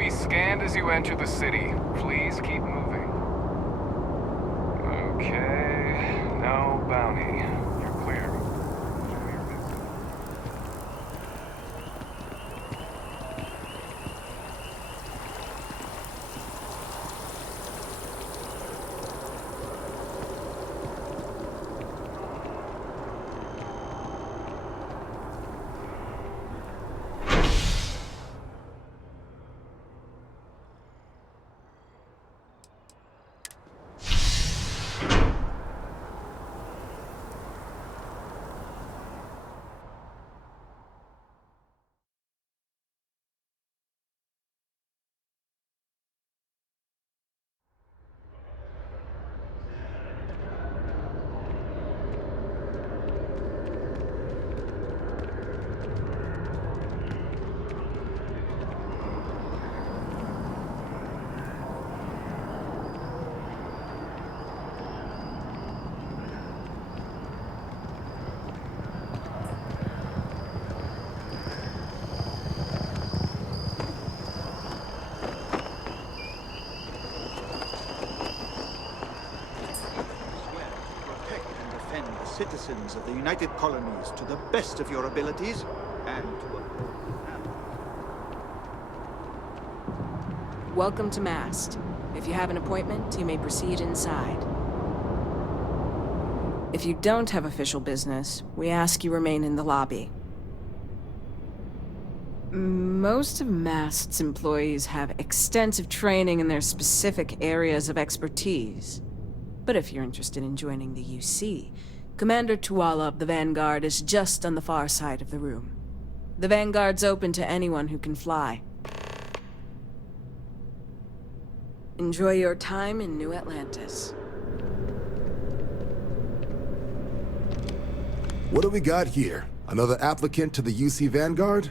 be scanned as you enter the city. Please keep moving. Okay, no bounty. You're clear. Enjoy your visit. Citizens of the United Colonies to the best of your abilities, and to Welcome to Mast. If you have an appointment, you may proceed inside. If you don't have official business, we ask you remain in the lobby. Most of Mast's employees have extensive training in their specific areas of expertise. But if you're interested in joining the UC, Commander Tuala of the Vanguard is just on the far side of the room. The Vanguard's open to anyone who can fly. Enjoy your time in New Atlantis. What do we got here? Another applicant to the UC Vanguard?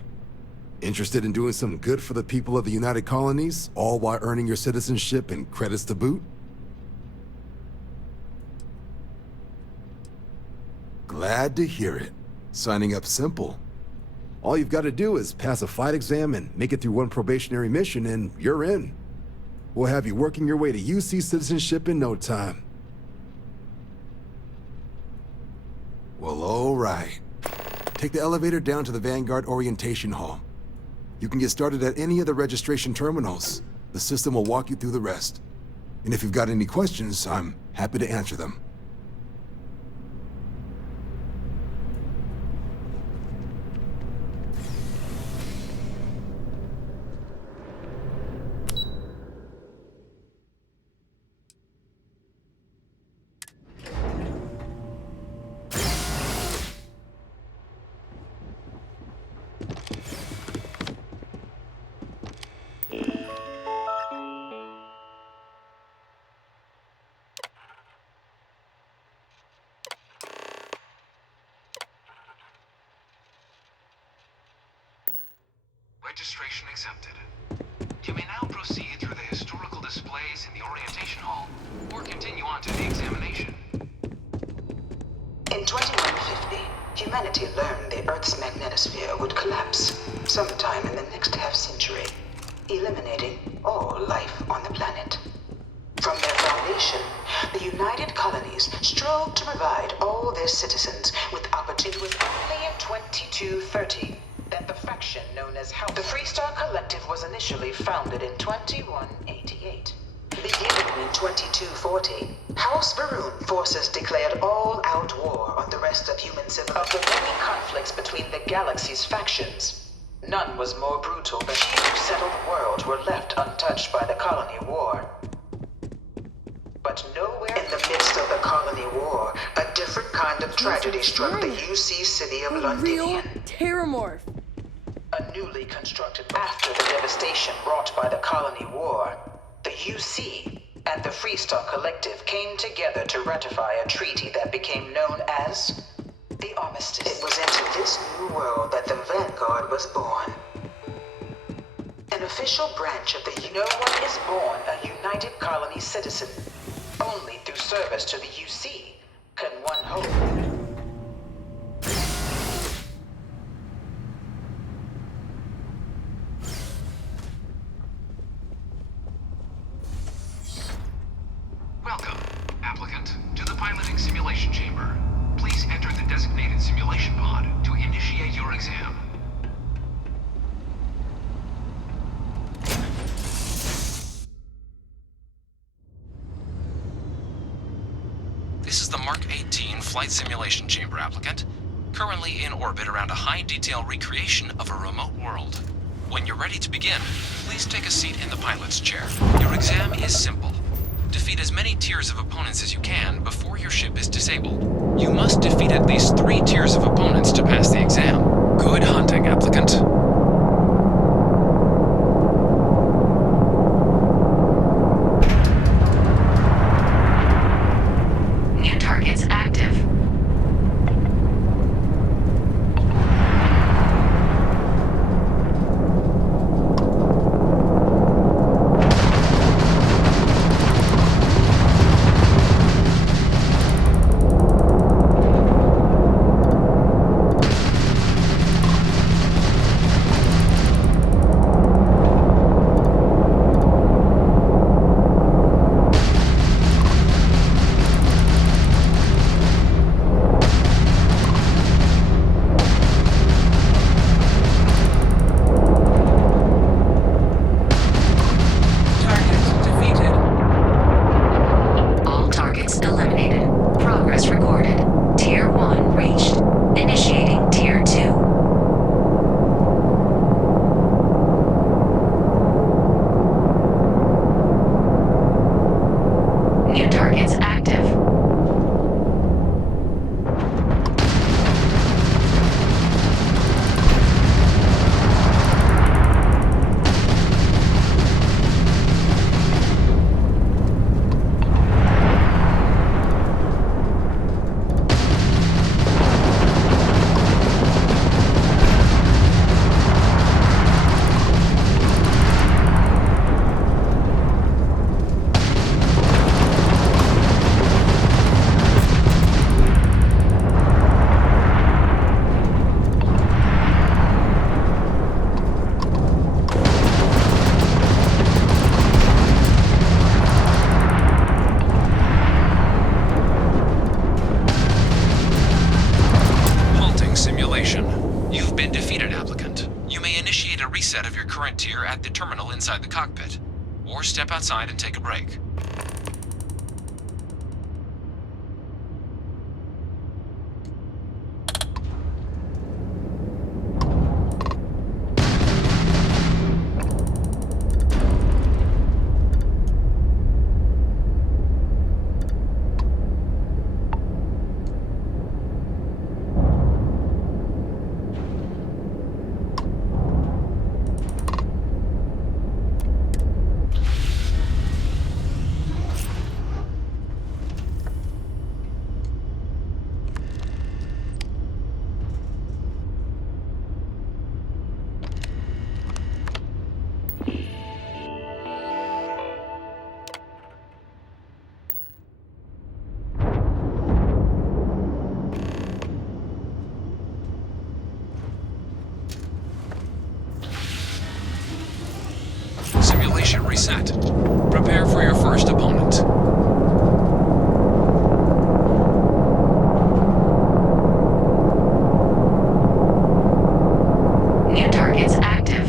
Interested in doing some good for the people of the United Colonies, all while earning your citizenship and credits to boot? Glad to hear it. Signing up simple. All you've got to do is pass a flight exam and make it through one probationary mission and you're in. We'll have you working your way to UC citizenship in no time. Well, all right. Take the elevator down to the Vanguard Orientation Hall. You can get started at any of the registration terminals. The system will walk you through the rest. And if you've got any questions, I'm happy to answer them. Registration accepted. You may now proceed through the historical displays in the orientation hall, or continue on to the examination. In 2150, humanity learned the Earth's magnetosphere would collapse sometime in the next half-century, eliminating all life on the planet. From their foundation, the United Colonies strove to provide all their citizens with opportunity. It was only in 2230 that the faction known as the Freestar Collective was initially founded in 2188. Beginning in 2240, House Varun forces declared all-out war on the rest of human civilization. Of the many conflicts between the galaxy's factions, none was more brutal than few settled worlds were left untouched by the Colony War. But nowhere in the midst of the Colony War, a different kind of tragedy struck the UC city of Londinian. Terramorph. A newly constructed after the devastation wrought by the Colony War, the UC and the Freestar Collective came together to ratify a treaty that became known as the Armistice. It was into this new world that the Vanguard was born. An official branch of the No one is born a United Colony citizen. Only through service to the UC can one hope. This is the Mark 18 Flight Simulation Chamber applicant, currently in orbit around a high-detail recreation of a remote world. When you're ready to begin, please take a seat in the pilot's chair. Your exam is simple. Defeat as many tiers of opponents as you can before your ship is disabled. You must defeat at least 3 tiers of opponents to pass the exam. Good hunting, applicant. New targets active. reset of your current tier at the terminal inside the cockpit, or step outside and take a break. Simulation reset. Prepare for your first opponent. New targets active.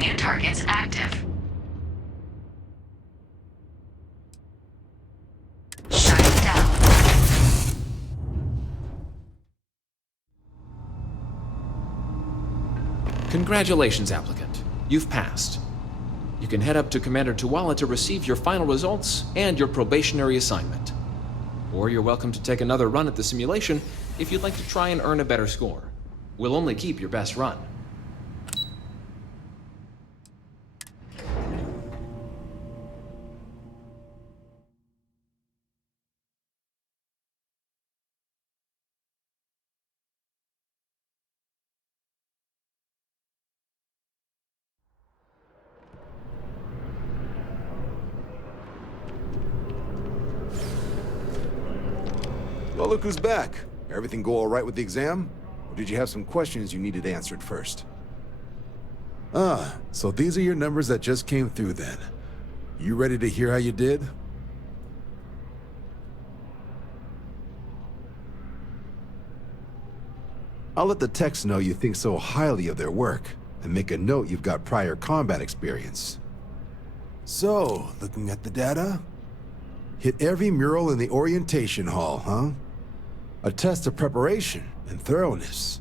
New targets active. Shutting down. Congratulations, applicant. You've passed. You can head up to Commander Tuwala to receive your final results and your probationary assignment. Or you're welcome to take another run at the simulation if you'd like to try and earn a better score. We'll only keep your best run. Well, look who's back. Everything go all right with the exam? Or did you have some questions you needed answered first? Ah, so these are your numbers that just came through then. You ready to hear how you did? I'll let the techs know you think so highly of their work, and make a note you've got prior combat experience. So, looking at the data? Hit every mural in the orientation hall, huh? A test of preparation and thoroughness.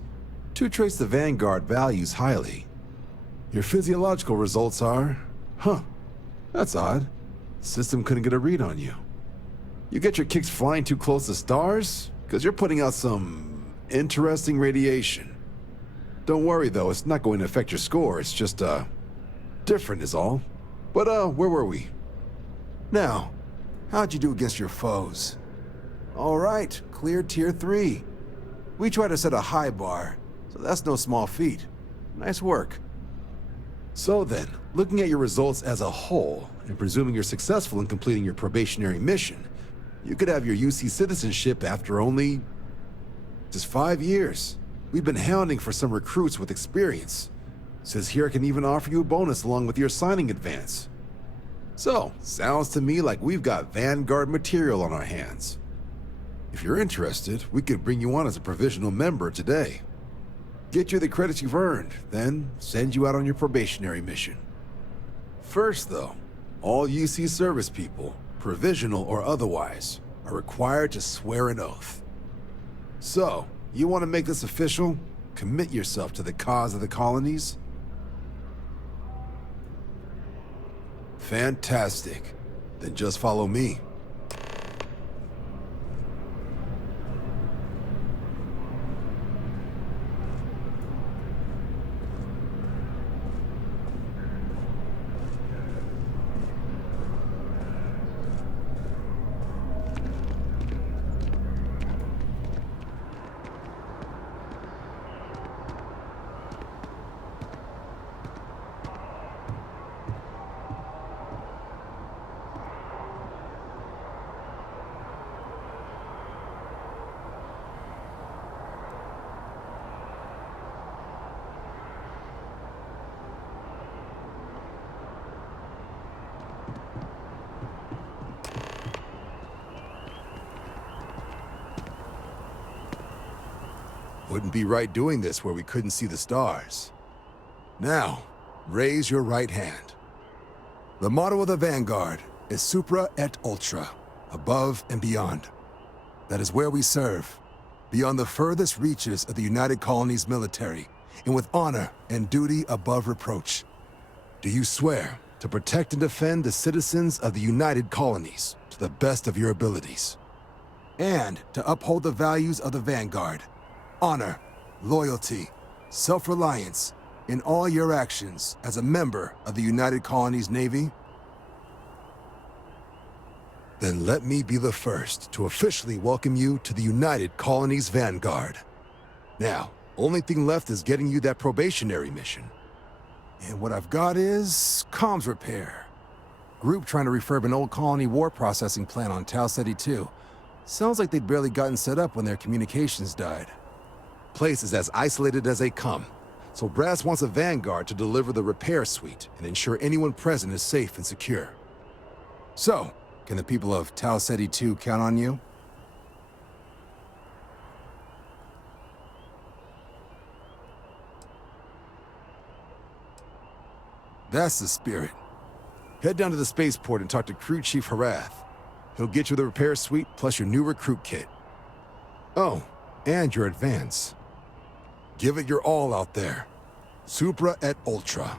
Two traits the Vanguard values highly. Your physiological results are... Huh, that's odd. System couldn't get a read on you. You get your kicks flying too close to stars? Because you're putting out some interesting radiation. Don't worry though, it's not going to affect your score, it's just, different is all. But, where were we? Now, how'd you do against your foes? All right, clear tier 3. We try to set a high bar, so that's no small feat. Nice work. So then, looking at your results as a whole, and presuming you're successful in completing your probationary mission, you could have your UC citizenship after only... just 5 years. We've been hounding for some recruits with experience. Says here I can even offer you a bonus along with your signing advance. So, sounds to me like we've got Vanguard material on our hands. If you're interested, we could bring you on as a provisional member today. Get you the credits you've earned, then send you out on your probationary mission. First though, all UC service people, provisional or otherwise, are required to swear an oath. So, you want to make this official? Commit yourself to the cause of the colonies? Fantastic. Then just follow me. Wouldn't be right doing this where we couldn't see the stars. Now, raise your right hand. The motto of the Vanguard is Supra et Ultra, above and beyond. That is where we serve, beyond the furthest reaches of the United Colonies military, and with honor and duty above reproach. Do you swear to protect and defend the citizens of the United Colonies to the best of your abilities? And to uphold the values of the Vanguard, honor, loyalty, self-reliance in all your actions as a member of the United Colonies Navy? Then let me be the first to officially welcome you to the United Colonies Vanguard. Now, only thing left is getting you that probationary mission. And what I've got is comms repair. Group trying to refurb an old colony war processing plant on Tau Ceti 2. Sounds like they'd barely gotten set up when their communications died. Place is as isolated as they come, so Brass wants a Vanguard to deliver the repair suite and ensure anyone present is safe and secure. So, can the people of Tau Ceti 2 count on you? That's the spirit. Head down to the spaceport and talk to Crew Chief Harath. He'll get you the repair suite plus your new recruit kit. Oh, and your advance. Give it your all out there. Supra et Ultra.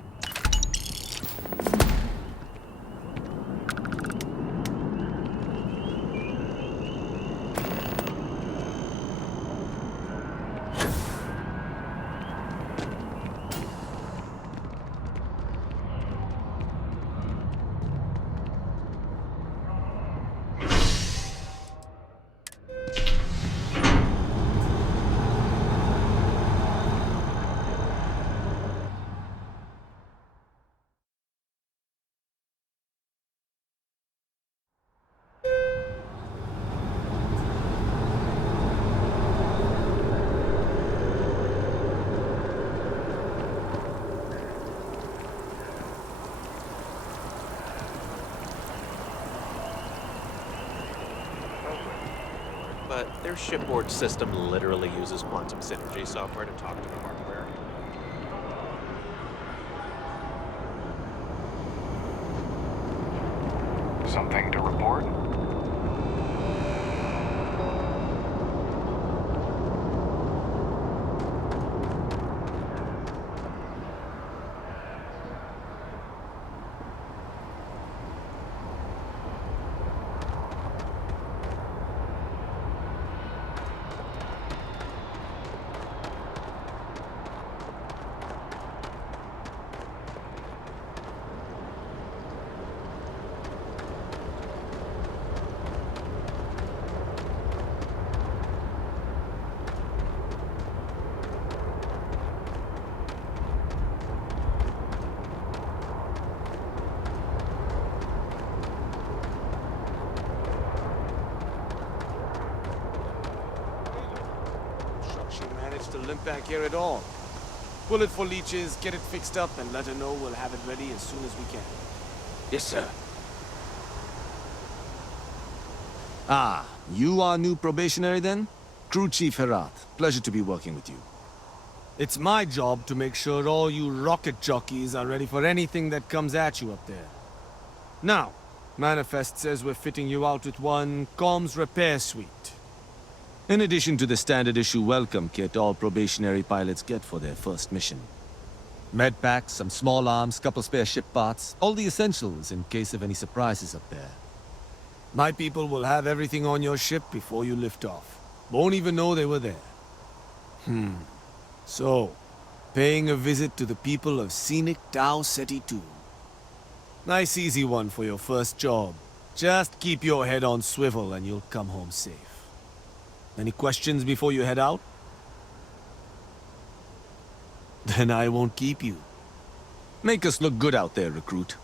But their shipboard system literally uses quantum synergy software to talk to the hardware. Something to report? She managed to limp back here at all. Pull it for leeches, get it fixed up, and let her know we'll have it ready as soon as we can. Yes, sir. Ah, you are new probationary then? Crew Chief Herath, pleasure to be working with you. It's my job to make sure all you rocket jockeys are ready for anything that comes at you up there. Now, Manifest says we're fitting you out with one comms repair suite. In addition to the standard issue welcome kit all probationary pilots get for their first mission. Med packs, some small arms, couple spare ship parts, all the essentials in case of any surprises up there. My people will have everything on your ship before you lift off. Won't even know they were there. So, paying a visit to the people of scenic Tau Ceti II. Nice easy one for your first job. Just keep your head on swivel and you'll come home safe. Any questions before you head out? Then I won't keep you. Make us look good out there, recruit.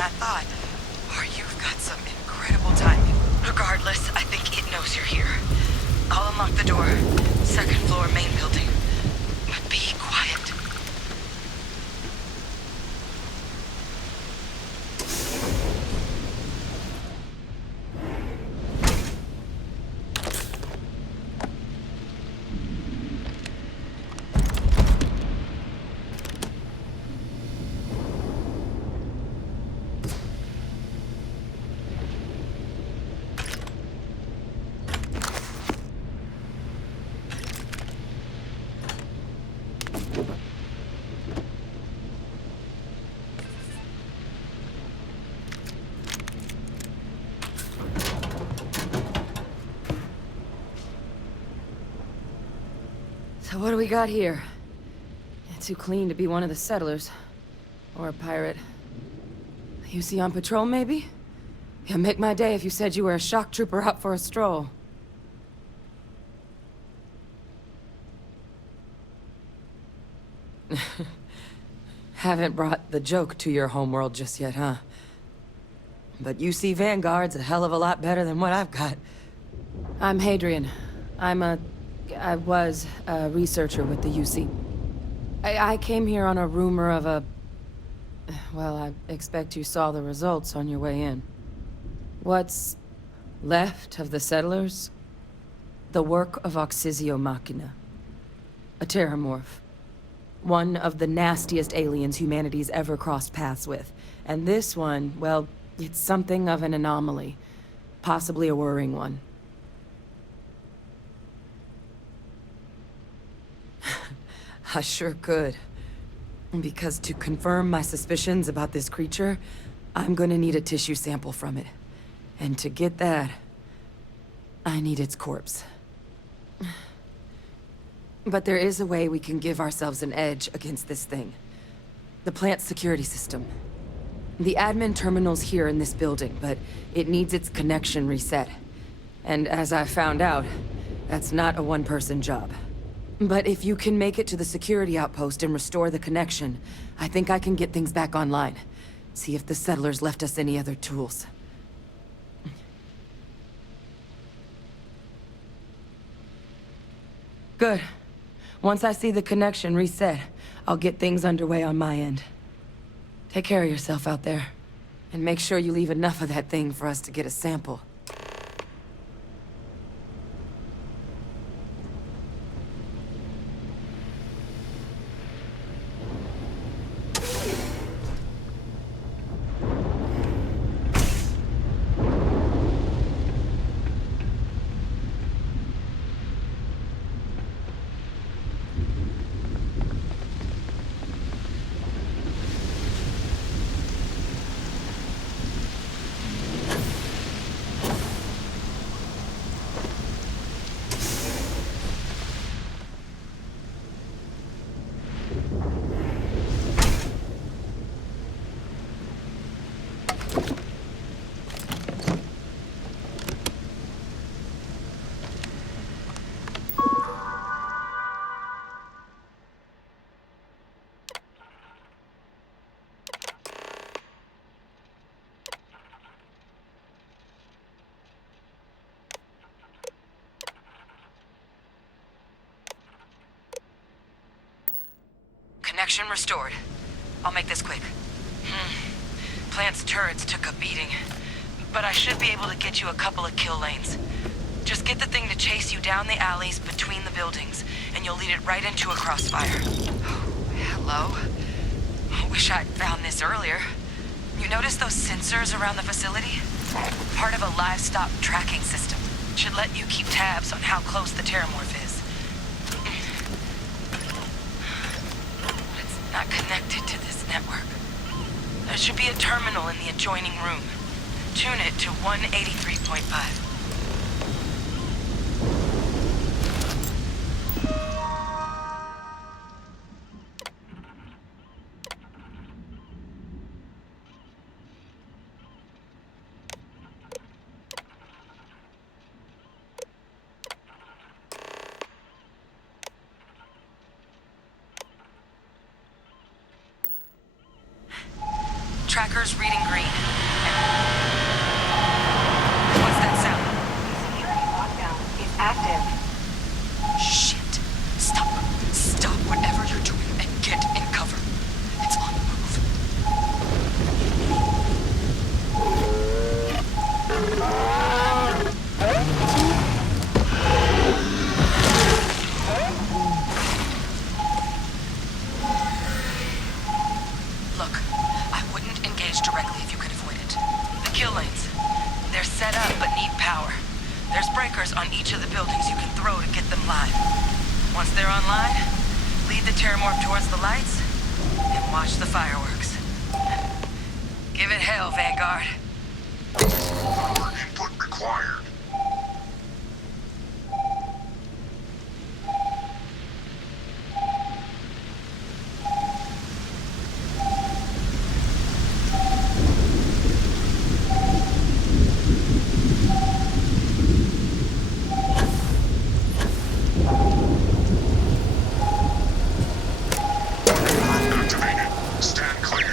I thought. Or you've got some incredible timing. Regardless, I think it knows you're here. I'll unlock the door. Second floor, main building. But be quiet. So what do we got here? Too clean to be one of the settlers. Or a pirate. You see on patrol, maybe? Yeah, make my day if you said you were a shock trooper out for a stroll. Haven't brought the joke to your homeworld just yet, huh? But UC Vanguard's a hell of a lot better than what I've got. I'm Hadrian. I was a researcher with the UC. I came here on a rumor of a... Well, I expect you saw the results on your way in. What's left of the settlers? The work of Oxysio Machina. A terramorph. One of the nastiest aliens humanity's ever crossed paths with. And this one, well, it's something of an anomaly. Possibly a worrying one. I sure could. Because to confirm my suspicions about this creature, I'm gonna need a tissue sample from it. And to get that, I need its corpse. But there is a way we can give ourselves an edge against this thing. The plant's security system. The admin terminal's here in this building, but it needs its connection reset. And as I found out, that's not a one-person job. But if you can make it to the security outpost and restore the connection, I think I can get things back online. See if the settlers left us any other tools. Good. Once I see the connection reset, I'll get things underway on my end. Take care of yourself out there. And make sure you leave enough of that thing for us to get a sample. Connection restored. I'll make this quick. Plant's turrets took a beating, but I should be able to get you a couple of kill lanes. Just get the thing to chase you down the alleys between the buildings, and you'll lead it right into a crossfire. Oh, hello. I wish I'd found this earlier. You notice those sensors around the facility? Part of a livestock tracking system. Should let you keep tabs on how close the terramorph is. Not connected to this network. There should be a terminal in the adjoining room. Tune it to 183.5. Tracker's reading green. What's that sound? Security lockdown is active. Shit. Stop. Stop whatever you're doing and get in cover. It's on the move. Look, I wouldn't engage directly if you could avoid it. The kill lanes. They're set up but need power. There's breakers on each of the buildings you can throw to get them live. Once they're online, lead the Terramorph towards the lights and watch the fireworks. Give it hell, Vanguard. Power input required. Activated. Stand clear.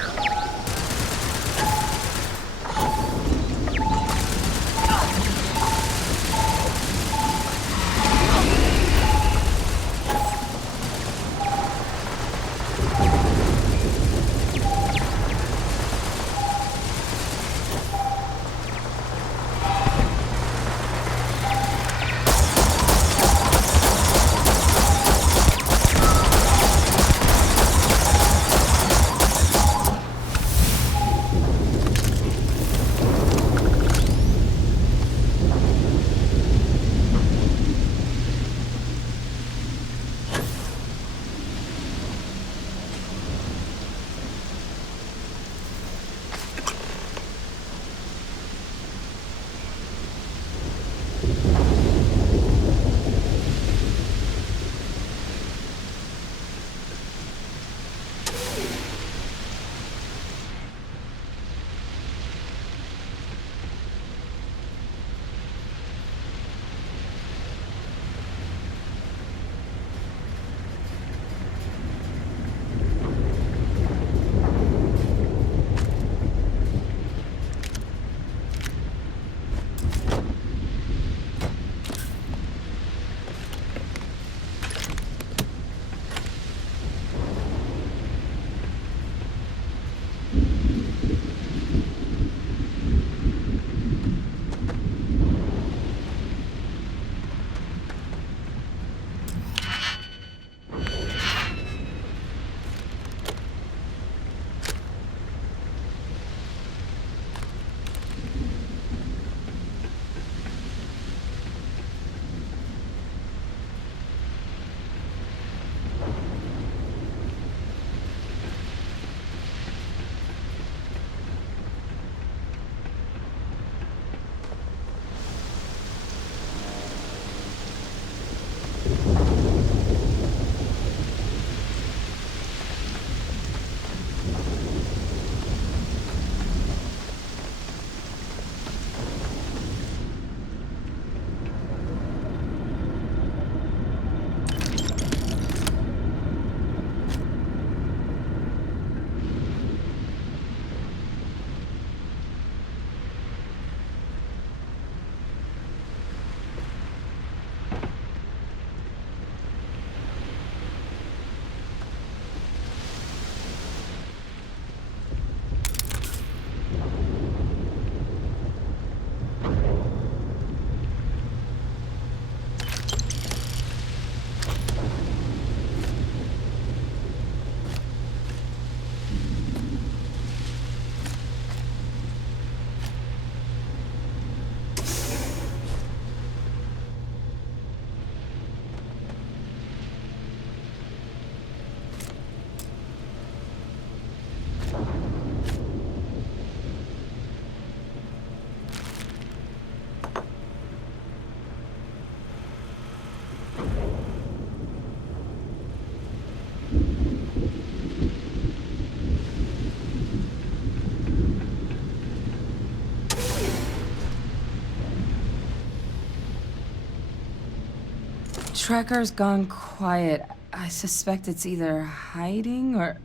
Tracker's gone quiet. I suspect it's either hiding or...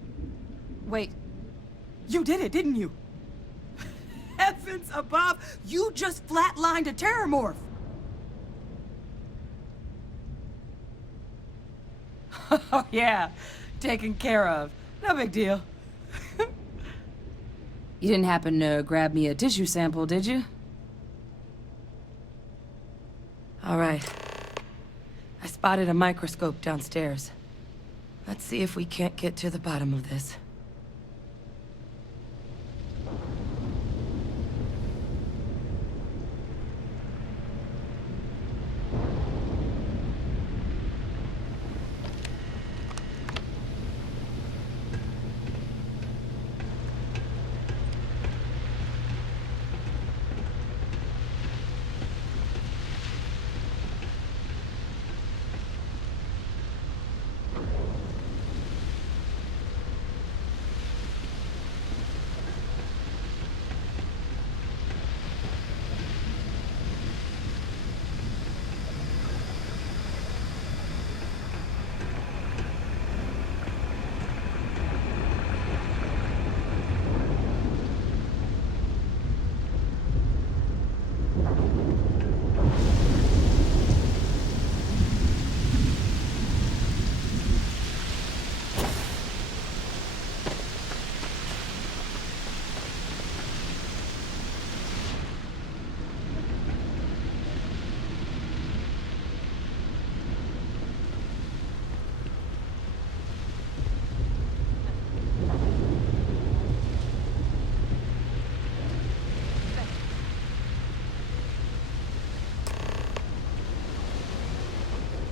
Wait. You did it, didn't you? Heavens above! You just flatlined a terramorph! Oh yeah, taken care of. No big deal. You didn't happen to grab me a tissue sample, did you? All right. I spotted a microscope downstairs. Let's see if we can't get to the bottom of this.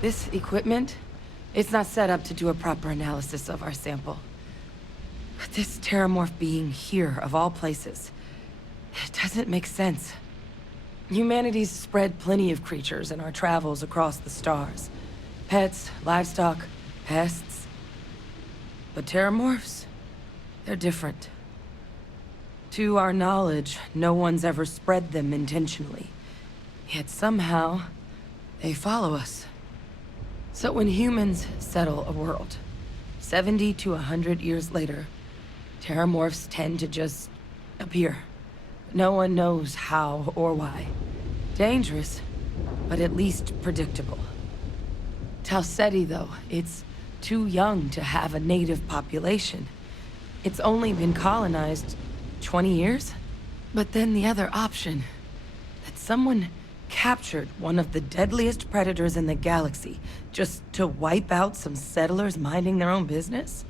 This equipment, it's not set up to do a proper analysis of our sample. But this terramorph being here, of all places, it doesn't make sense. Humanity's spread plenty of creatures in our travels across the stars. Pets, livestock, pests. But terramorphs, they're different. To our knowledge, no one's ever spread them intentionally. Yet somehow, they follow us. So when humans settle a world, 70 to 100 years later, terramorphs tend to just appear. No one knows how or why. Dangerous, but at least predictable. Tau Ceti, though, it's too young to have a native population. It's only been colonized 20 years? But then the other option, that someone captured one of the deadliest predators in the galaxy just to wipe out some settlers minding their own business?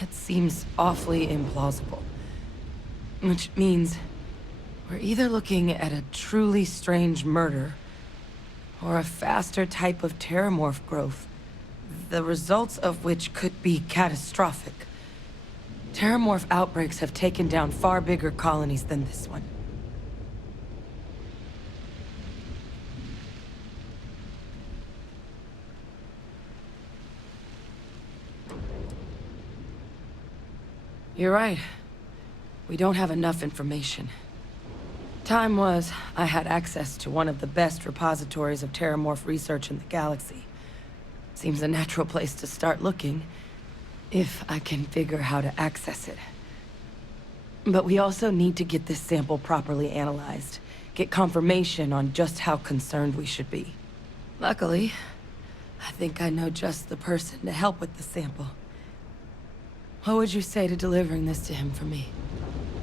That seems awfully implausible. Which means we're either looking at a truly strange murder or a faster type of terramorph growth, the results of which could be catastrophic. Terramorph outbreaks have taken down far bigger colonies than this one. You're right. We don't have enough information. Time was, I had access to one of the best repositories of terramorph research in the galaxy. Seems a natural place to start looking, if I can figure how to access it. But we also need to get this sample properly analyzed, get confirmation on just how concerned we should be. Luckily, I think I know just the person to help with the sample. What would you say to delivering this to him for me?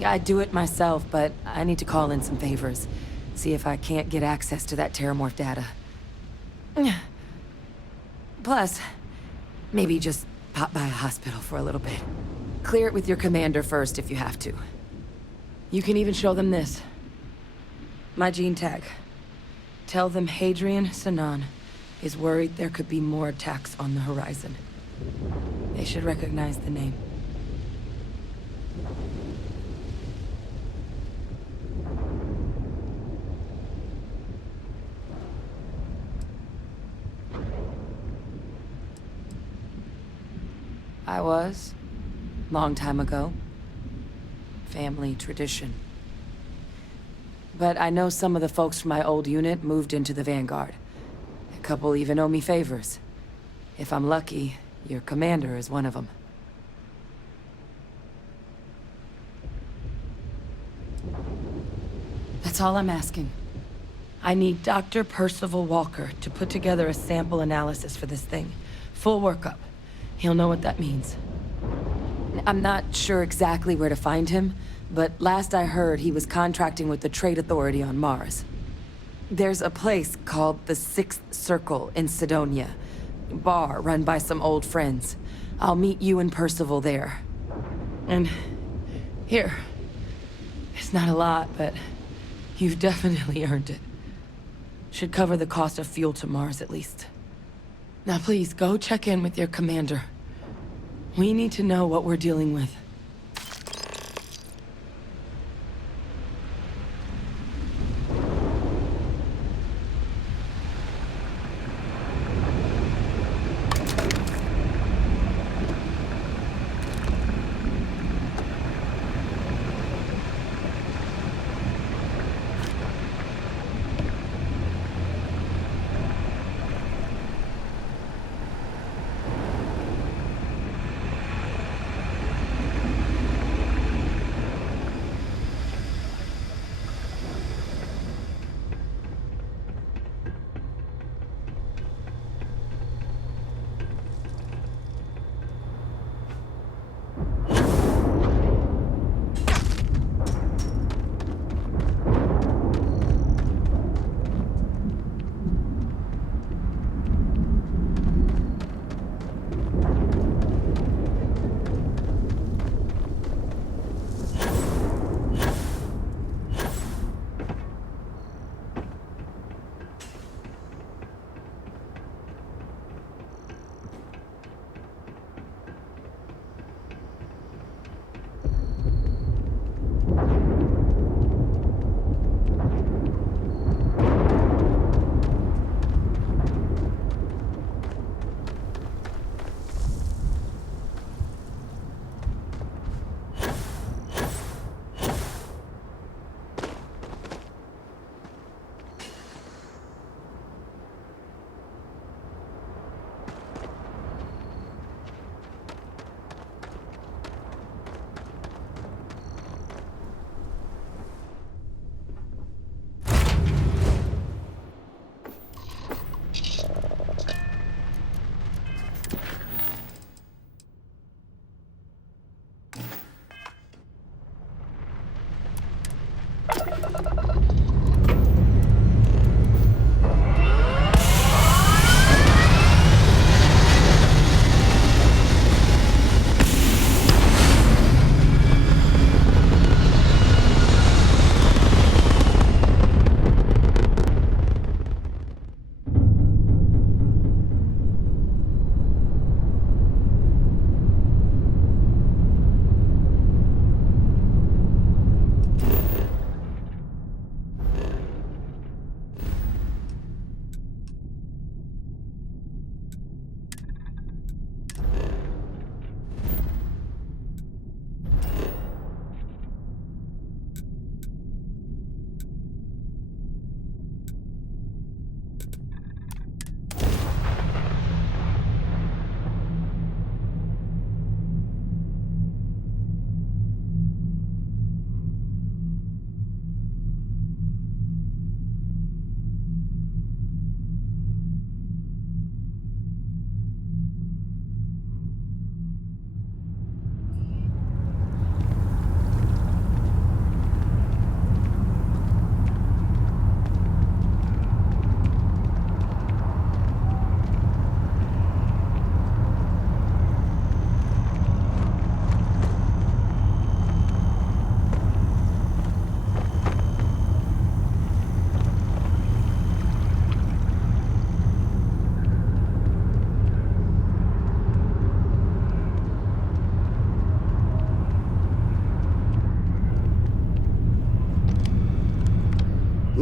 I'd do it myself, but I need to call in some favors. See if I can't get access to that terramorph data. Plus, maybe just pop by a hospital for a little bit. Clear it with your commander first if you have to. You can even show them this. My gene tag. Tell them Hadrian Sinan is worried there could be more attacks on the horizon. They should recognize the name. I was. Long time ago. Family tradition. But I know some of the folks from my old unit moved into the Vanguard. A couple even owe me favors. If I'm lucky, your commander is one of them. That's all I'm asking. I need Dr. Percival Walker to put together a sample analysis for this thing. Full workup. He'll know what that means. I'm not sure exactly where to find him, but last I heard he was contracting with the Trade Authority on Mars. There's a place called the Sixth Circle in Sidonia. Bar run by some old friends. I'll meet you and Percival there. And here. It's not a lot, but you've definitely earned it. Should cover the cost of fuel to Mars at least. Now please, go check in with your commander. We need to know what we're dealing with.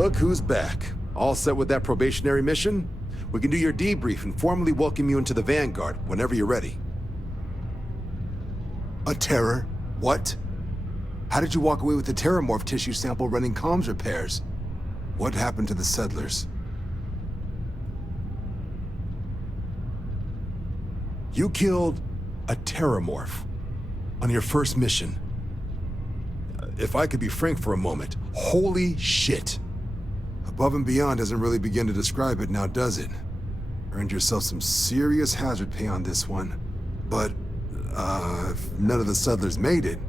Look who's back. All set with that probationary mission? We can do your debrief and formally welcome you into the Vanguard whenever you're ready. A terror? What? How did you walk away with the terramorph tissue sample running comms repairs? What happened to the settlers? You killed a terramorph on your first mission. if I could be frank for a moment, holy shit. Above and beyond doesn't really begin to describe it now, does it? Earned yourself some serious hazard pay on this one. But, if none of the settlers made it,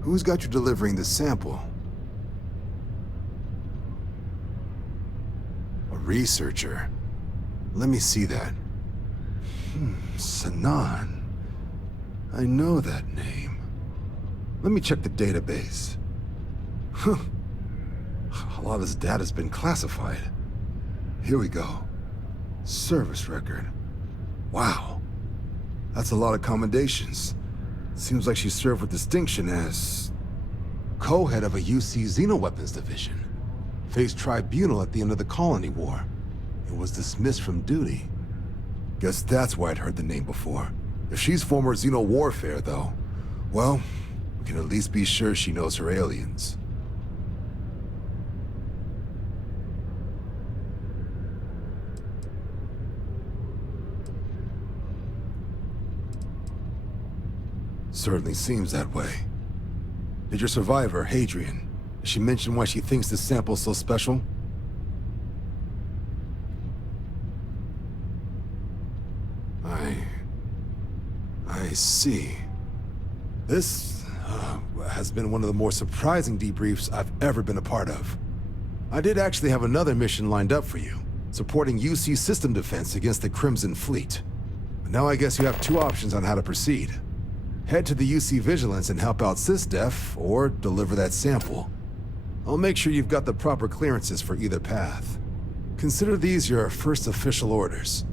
who's got you delivering the sample? A researcher. Let me see that. Sanan. I know that name. Let me check the database. Huh. A lot of this data's been classified. Here we go. Service record. Wow. That's a lot of commendations. Seems like she served with distinction as co-head of a UC Xenoweapons division. Faced tribunal at the end of the Colony War. And was dismissed from duty. Guess that's why I'd heard the name before. If she's former Xeno warfare, though, well, we can at least be sure she knows her aliens. Certainly seems that way. Did your survivor, Hadrian, did she mention why she thinks this sample's so special? I see. This has been one of the more surprising debriefs I've ever been a part of. I did actually have another mission lined up for you, supporting UC system defense against the Crimson Fleet. But now I guess you have two options on how to proceed. Head to the UC Vigilance and help out SysDef, or deliver that sample. I'll make sure you've got the proper clearances for either path. Consider these your first official orders.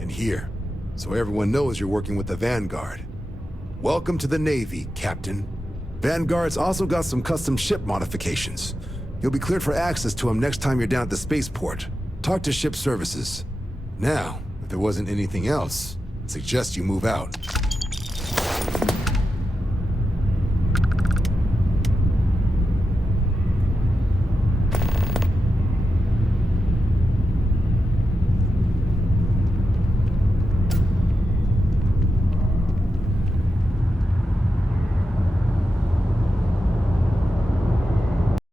And here, so everyone knows you're working with the Vanguard. Welcome to the Navy, Captain. Vanguard's also got some custom ship modifications. You'll be cleared for access to them next time you're down at the spaceport. Talk to ship services. Now, if there wasn't anything else, I suggest you move out.